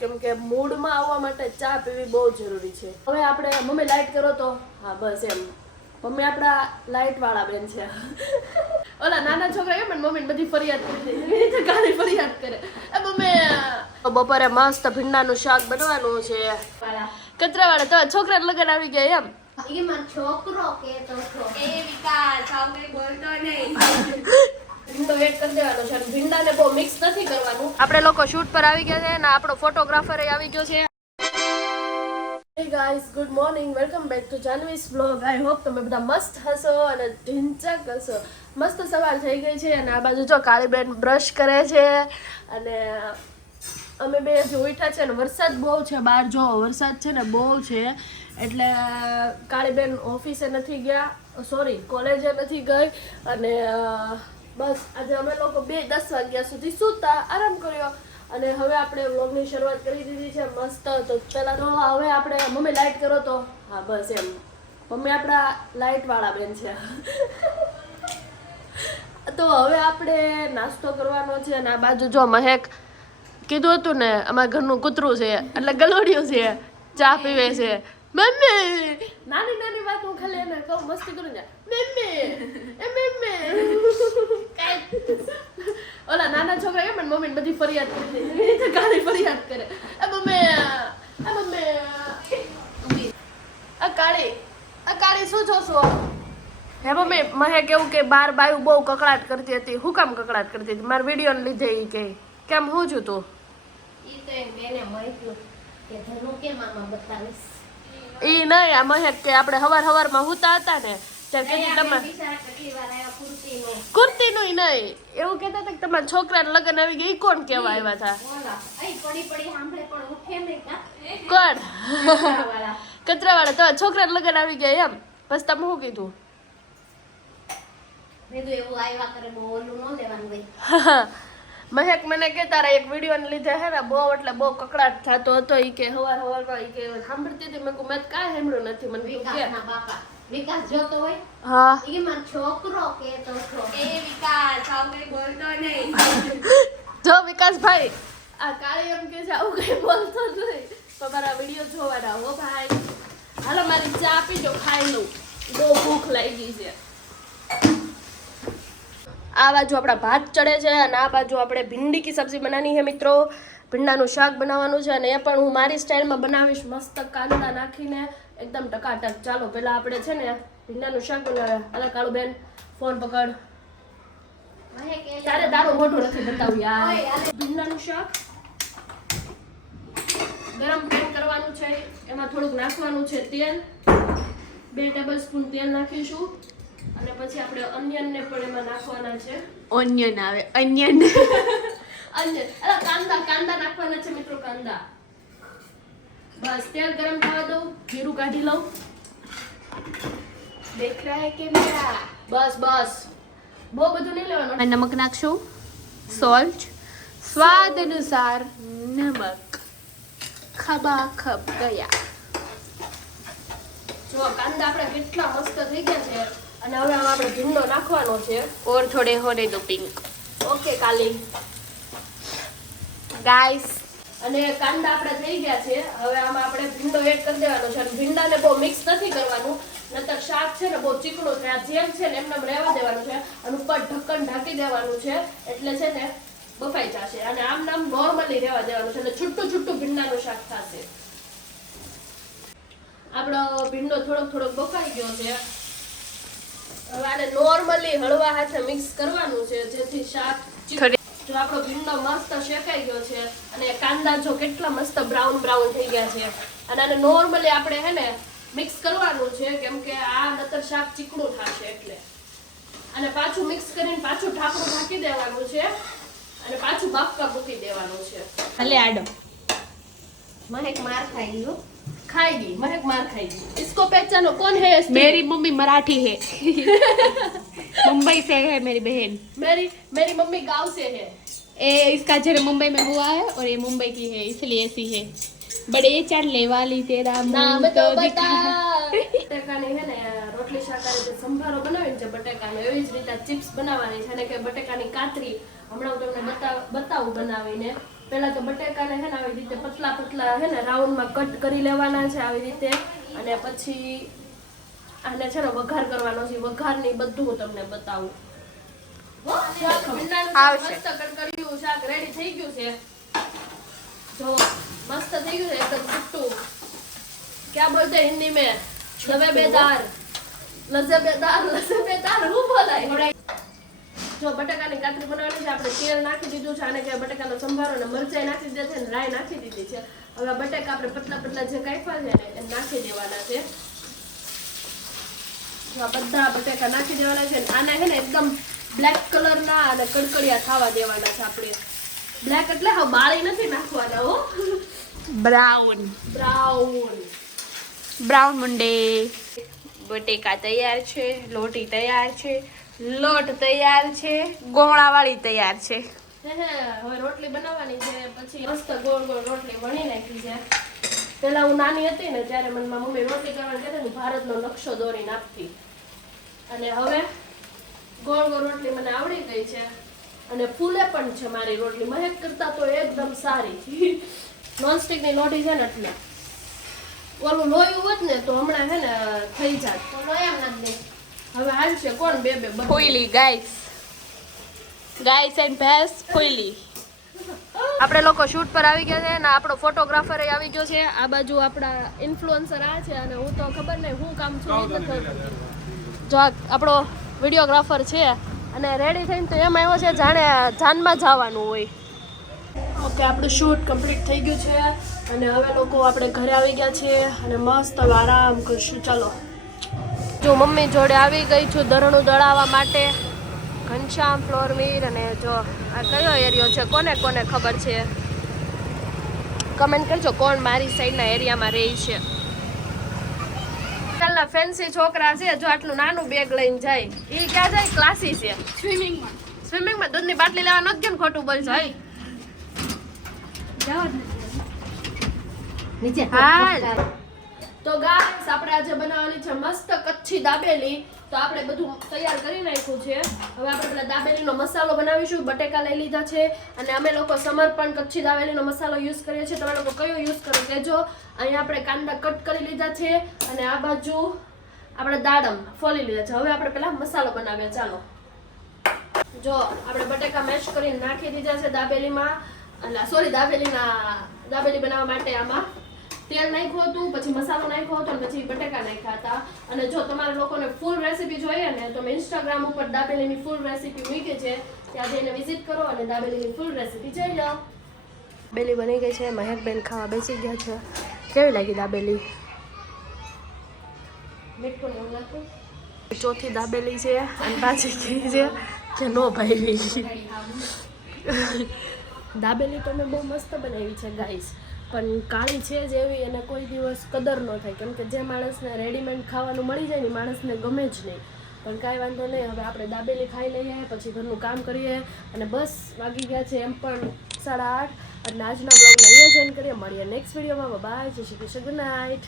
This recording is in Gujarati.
કેમ કે મૂડમાં આવવા માટે ચા પીવી બહુ જરૂરી છે. હવે આપણે મમ્મી લાઈટ કરો તો હા બસ એમ મમ્મી આપણા લાઈટ વાળા બેન છે. ઓલા નાના છોકરા એમ ને મમ્મીને બધી ફરિયાદ કરી દે ગાડી ફરિયાદ કરે એ મમ્મી બપોરે મસ્ત ભીંડાનું શાક બનવાનું છે. કચરાવાળા તો છોકરા લગન આવી ગયા એમ એ મારો છોકરો કે તો એ વિકાસ છોકરી બોલતો નહીં. ભીંડો એડ કરી દેવાનો છે. ભીંડાને બહુ મિક્સ નથી કરવાનું. આપણે લોકો શૂટ પર આવી ગયા છે અને આપણો ફોટોગ્રાફર આવી ગયો છે. Hey guys, good morning, welcome back to Janvi's vlog. I hope તમે બધા મસ્ત હશો અને ઢીંચક હશો. મસ્ત સવાર થઈ ગઈ છે અને આ બાજુ જો કાળીબેન બ્રશ કરે છે અને અમે બે હજુ ઉઠ્યા છે અને વરસાદ બહુ છે બહાર. જો વરસાદ છે ને બહુ છે એટલે કાળીબેન ઓફિસે નથી ગયા, સોરી કોલેજે નથી ગઈ અને બસ આજે અમે લોકો 10 વાગ્યા સુધી સૂતા આરામ કર્યો અને હવે આપણે વ્લોગની શરૂઆત કરી દીધી છે મસ્ત. તો પહેલા તો હવે આપણે મમ્મી લાઈટ કરો તો હા બસ એમ મમ્મી આપણા લાઈટ વાળા બેન છે. તો હવે આપણે નાસ્તો કરવાનો છે અને આ બાજુ જો મહેક કીધું હતું ને અમારા ઘરનું કૂતરું છે એટલે ગલોડિયું છે, ચા પીવે છે. મમ્મી નાની નાની વાત હું ખાલી એને કહું મસ્તી કરું ને મમ્મી એ મમ્મી. ઓલા નાના છોકરા એમ ને મમ્મીને બધી ફરિયાદ કરી દે ગાડી ફરિયાદ કરે એ મમ્મી આ કાળી શું જોશો હે મમ્મી. મહે કેવું કે બાર બાયું બહુ કકડાટ કરતી હતી. હું કામ કકડાટ કરતી હતી? મારા વિડીયો લીધે ઈ કે કેમ હું છું તું? ઈ તો એમ બેને મળ્યું કે ધનું કેમ આમાં બતાવીશ. ઈ નહીં આ મહેક કે આપણે હવારમાં હુતા હતા ને ત્યારે કીધું તમે કેટલી વાર આયા કુર્તીનું નહીં એવું કહેતા હતા કે તમારા છોકરાને લગ્ન આવી ગયા. ઈ કોણ કેવા આવ્યા હતા? પડી સાંભળે પણ ઉઠે નહીં કા કોણ? વાળા કચરાવાળા તો છોકરાને લગ્ન આવી ગયા એમ. બસ તમે શું કીધું? મેં તો એવું આવ્યા કરે બહુ ઓલું ન લેવાનું ભાઈ. મહેક મને કે તારા એક વિડીયો ને લીધે હે ને બહુ એટલે બહુ કકડાટ થતો હતો. ઈ કે હવારમાં ઈ કે સાંભળતી હતી. મેં કહું મેં કાંઈ સાંભળ્યું નથી. મને કીધું કે વિકાસના બાપા વિકાસ જોતો હોય હા એ મારો છોકરો કે તો એ વિકાસ છોકરી બોલતો નહીં. જો વિકાસભાઈ આ કાળી એમ કે છે આવું કઈ બોલતો નહીં. તમારા વિડીયો જોવાના હો ભાઈ. હાલો મારી ચા પીજો, ખાઈ લઉં, બહુ ભૂખ લાગી છે. આ બાજુ આપણા ભાત ચડે છે અને આ બાજુ આપણે ભીંડી કી સબ્જી બનાવવાની છે મિત્રો. ભીંડાનું શાક બનાવવાનું છે અને એ પણ હું મારી સ્ટાઇલમાં બનાવીશ મસ્ત કાંદા નાખીને એકદમ ટકાટક. ચાલો પહેલા આપણે છે ને ભીંડાનું શાક બનાવે. અલા કાળુ બેન ફોન પકડ. તારે તારું મોઢું નથી બતાવું યાર. ભીંડાનું શાક ગરમ પેન કરવાનું છે. એમાં થોડુંક નાખવાનું છે તેલ. 2 ટેબલસ્પૂન તેલ નાખીશું અને પછી આપણે ઓનિયન ને પણ એમાં નાખવાના છે. ઓનિયન આવે ઓનિયન અલા કાંદા નાખવાના છે મિત્રો, કાંદા. બસ તેલ ગરમ થવા દઉં, જીરું કાઢી લઉં. દેખ રહા હે કે મેરા બસ બહુ બધું નહીં લેવાનું. નમક નાખશું, સોલ્ટ, સ્વાદ અનુસાર નમક. ખબાખબ ગયા. જો કાંદા આપણા કેટલા મસ્ત થઈ ગયા છે અને હવે આમાં આપણે ભીંડો નાખવાનો છે. और थोड़े होने दो पिंक ઓકે કાલી. गाइस. અને કાંદા આપણે થઈ ગયા છે. હવે આમાં આપણે ભીંડો એડ કરી દેવાનો છે અને ભીંડાને બહુ મિક્સ નથી કરવાનું નતર શાક છે ને બહુ ચીકણું થાય. જેમ છે ને એમને રહેવા દેવાનું છે અને ઉપર ઢક્કન ઢાંકી દેવાનું છે એટલે છે ને બફાઈ જશે અને આમ નોર્મલી રહેવા દેવાનું છે અને છૂટું ભીંડાનું શાક થશે. આપણો ભીંડો થોડોક બફાઈ ગયો છે. હવે આને નોર્મલી હળવા હાથે મિક્સ કરવાનું છે જેથી શાક જો આપણો ભીંડો મસ્ત શેકાઈ ગયો છે અને કાંદા જો કેટલા મસ્ત બ્રાઉન થઈ ગયા છે અને આને નોર્મલી આપણે હે ને મિક્સ કરવાનું છે કેમ કે આ નતર શાક ચીકણું થશે એટલે. અને પાછું મિક્સ કરીને પાછું ઢાંકણું ઢાંકી દેવાનું છે અને પાછું બાફકા મૂકી દેવાનું છે. ભલે આડો. મહેક માર ખાઈ ગયો. खाएगी महक मार खाएगी. इसको पहचानो कौन है? मेरी मम्मी मराठी है. मुंबई से है मेरी बहन. मेरी मम्मी गांव से है. इसका जन्म मुंबई में हुआ है और ये मुंबई की है इसलिए ऐसी है. बड़े चढ़ने वाली तेरा नाम तो बता. બટેકાની હે ને રોટલી શાકારી જે સંભારો બનાવીને છે બટેકાનો એવી જ રીતે ચિપ્સ બનાવવાની છે અને કે બટેકાની કાતરી હમણાં હું તમને બતાવું બનાવીને. પહેલા તો બટેકાને હે ને આવી રીતે પતલા પતલા હે ને રાઉન્ડમાં કટ કરી લેવાના છે આવી રીતે, અને પછી આને છે ને વઘાર કરવાનો છે. વઘારની બધું હું તમને બતાવું. ભીંડાનું આવશે. મસ્ત કડકડિયું શાક રેડી થઈ ગયું છે. જો મસ્ત થઈ ગયું છે એકદમ ચુટ્ટું. क्या बोलते हैं हिंदी में? लबेदार, लसेबेदार હું બોલાય? જો બટાકાની કાતરી બનાવવાની છે. આપણે તેલ નાખી દીધું છે, આને કે બટાકાનો સંભારો ને મરચાઈ નાખી દીધી છે, રાઈ નાખી દીધી છે. હવે બટાકા આપણે પતલા પતલા જે કાપ્યા છે ને એ નાખી દેવાના છે. જો આ બધા બટાકા નાખી દેવાના છે. આને છે ને એકદમ બ્લેક કલર ના અને કડકડિયા ખાવા દેવાના છે. આપણે બ્લેક એટલે હવે બાળી નથી નાખવાના હો, બ્રાઉન બ્રાઉન મુંડે. બટેકા તૈયાર છે, લોટી તૈયાર છે, લોટ તૈયાર છે, ગોળાવાળી તૈયાર છે. હવે રોટલી બનાવવાની છે. પછી મસ્ત ગોળ ગોળ રોટલી વણી નાખી છે. પેલા હું નાની હતી ને ત્યારે મને મારી મમ્મી રોટલી કરવાની કહેતી ને ભારતનો નકશો દોરીને આપતી, અને હવે ગોળ ગોળ રોટલી મને આવડી ગઈ છે, અને ફૂલે પણ છે મારી રોટલી મહેક કરતા તો એકદમ સારી. નોનસ્ટિકની લોટી છે ને એટલે ઓલું લોયું હોત ને તો હમણાં હે ને થઈ જાત, તો લોયા નથી. હવે હાલશે કોણ બે ફોઈલી ગાઈસ એન્ડ ભેંસ ફોઈલી. આપણે લોકો શૂટ પર આવી ગયા છે ને આપણો ફોટોગ્રાફર આવી ગયો છે. આ બાજુ આપણા ઇન્ફ્લુએન્સર આ છે, અને હું તો ખબર નહીં હું કામ છું એ જ નથી ખબર. જો આપણો વિડીયોગ્રાફર છે અને રેડી થઈને તો એમ આવ્યો છે જાણે જાનમાં જવાનું હોય. ઓકે, આપણું શૂટ કમ્પ્લીટ થઈ ગયું છે અને હવે લોકો આપણે ઘરે આવી ગયા છે અને મસ્ત આરામ કરશું. ચાલો, જો મમ્મી જોડે આવી ગઈ છું દરણું દળાવવા માટે. ઘનશ્યામ ફ્લોર મીર. અને જો આ કયો એરિયો છે, કોને કોને ખબર છે કમેન્ટ કરજો કોણ મારી સાઈડના એરિયામાં રહે છે. આજકાલના ફેન્સી છોકરા છે જો આટલું નાનું બેગ લઈને જાય, એ ક્યાં જાય? ક્લાસી છે સ્વિમિંગમાં દૂધની બાટલી લેવા નથી ગયો ને ખોટું બોલશો. હાલ તો ગાઈસ આપણે આજે બનાવવાની છે મસ્ત કચ્છી દાબેલી. તો આપણે બધું તૈયાર કરી નાખ્યું છે. હવે આપણે પેલા દાબેલીનો મસાલો બનાવીશું. બટેકા લઈ લીધા છે અને અમે લોકો સમર્પણ કચ્છી દાબેલીનો મસાલો યુઝ કરીએ છીએ. તમે લોકો કયો યુઝ કરો કહેજો. અહીંયા આપણે કાંદા કટ કરી લીધા છે અને આ બાજુ આપણે દાડમ ફોલી લીધા છે. હવે આપણે પેલા મસાલો બનાવીએ. ચાલો, જો આપણે બટેકા મેશ કરીને નાખી દીધા છે દાબેલીમાં. એટલે સોરી, દાબેલી બનાવવા માટે આમાં તેલ નાખ્યું હતું, પછી મસાલો નાખ્યો હતો, અને પછી બટેકા નાખ્યા હતા. અને જો તમારા લોકોને ફૂલ રેસીપી જોઈએ ને તો મેં ઇન્સ્ટાગ્રામ ઉપર દાબેલીની ફૂલ રેસીપી મૂકી છે, ત્યાં જઈને વિઝિટ કરો અને દાબેલીની ફૂલ રેસીપી જોઈ જાઓ. દાબેલી બની ગઈ છે, મહેકબેન ખાવા બેસી ગયા છે. કેવી લાગી દાબેલી? મીઠું નહીં લાગતું? ચોથી દાબેલી છે અને પાછી કહી છે કે નો ભાઈ. દાબેલી તો મેં બહુ મસ્ત બનાવી છે ગાઈસ, પણ કાળી છે જેવી એને કોઈ દિવસ કદર ન થાય, કેમ કે જે માણસને રેડીમેડ ખાવાનું મળી જાય ને માણસને ગમે જ નહીં. પણ કાંઈ વાંધો નહીં, હવે આપણે દાબેલી ખાઈ લઈએ, પછી ઘરનું કામ કરીએ. અને બસ વાગી ગયા છે એમ પણ 8:30. અને આજના બ્લોગને અહીંયા જોઈન કરીએ. મળીએ નેક્સ્ટ વિડીયોમાં. બાય, જય શ્રી કૃષ્ણ, ગુડ નાઇટ.